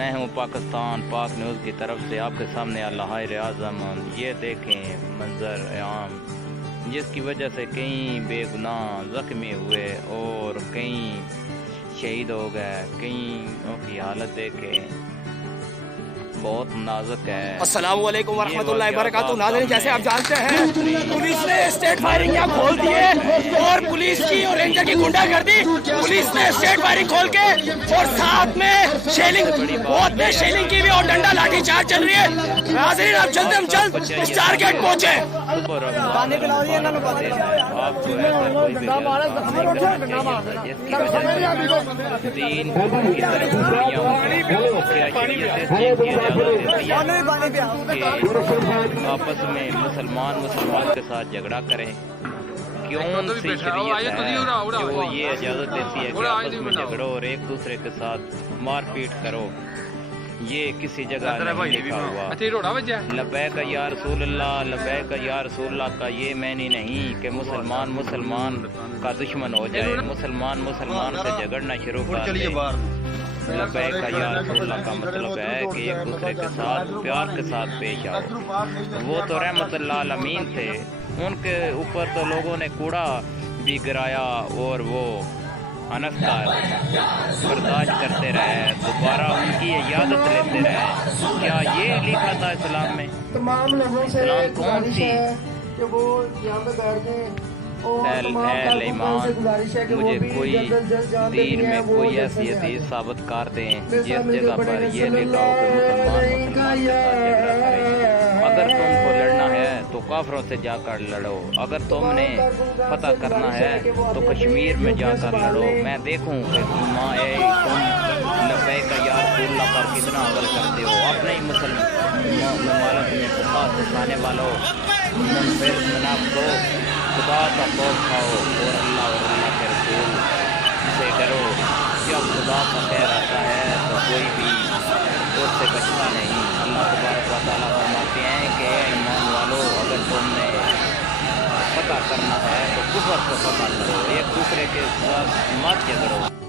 میں ہوں پاکستان پاک نیوز کی طرف سے آپ کے سامنے اللہ اعظم۔ یہ دیکھیں منظر عام جس کی وجہ سے کئی بے گناہ زخمی ہوئے اور کئی شہید ہو گئے، کئیوں کی حالت دیکھیں بہت نازک ہے۔ السلام علیکم ورحمۃ اللہ وبرکاتہ۔ ناظرین، جیسے آپ جانتے ہیں پولیس نے اسٹیٹ فائرنگ یہاں کھول دی ہے اور پولیس کی اور رینجر کی گنڈا گردی، پولیس نے اسٹیٹ فائرنگ کھول کے اور ساتھ میں شیلنگ بہت میں شیلنگ کی بھی اور ڈنڈا لاٹھی چارج چل رہی ہے۔ ناظرین، آپ جلد ہم جلد اس ٹارگیٹ پہنچے۔ آپس میں مسلمان کے ساتھ جھگڑا کریں، کیوں سی شریعت ہے جو یہ اجازت دیتی ہے کہ آپس میں جھگڑو اور ایک دوسرے کے ساتھ مار پیٹ کرو؟ یہ کسی جگہ نہیں لکھا ہوا۔ لبیک یا رسول اللہ، لبیک یا رسول اللہ کا یہ معنی نہیں کہ مسلمان کا دشمن ہو جائے، مسلمان سے جھگڑنا شروع کر دے۔ لبیک یا رسول اللہ کا مطلب ہے کہ ایک دوسرے کے ساتھ پیار کے ساتھ پیش آؤ۔ وہ تو رحمت اللہ عالمین تھے، ان کے اوپر تو لوگوں نے کوڑا بھی گرایا اور وہ انس کا برداشت کرتے رہے، دوبارہ ان کی عیادت لیتے رہے۔ کیا یہ لکھا تھا اسلام میں؟ تمام لوگوں سے اسلام کون سی؟ کہ وہ یہاں پہ بیٹھ جائیں اور اہل ایمان، مجھے کوئی دین میں کوئی ایسی حدیث ثابت کر دیں جس جگہ پر یہ لکھا ہو کہ مسلمان کے ساتھ جھگڑا کرے۔ اگر تم کو لڑنا ہے تو کافروں سے جا کر لڑو، اگر تم نے فتح کرنا ہے تو کشمیر میں جا کر لڑو۔ میں دیکھوں کہ تم لبیک یا رسول اللہ پر کتنا عمل کرتے ہو۔ اپنے ہی ممالک میں فساد پھیلانے والوں، منفرد منافقوں، خدا کا خوف کھاؤ اور اللہ کے رسول سے ڈرو۔ جب خدا کا خیر آتا ہے تو کوئی بھی اس سے بچتا نہیں۔ اللہ تبارک و تعالیٰ فرماتے ہیں کہ اے ایمان والو، اگر تم نے فتح کرنا ہے تو کفر کو فتح کرو، ایک دوسرے کے ساتھ مت جھگڑو۔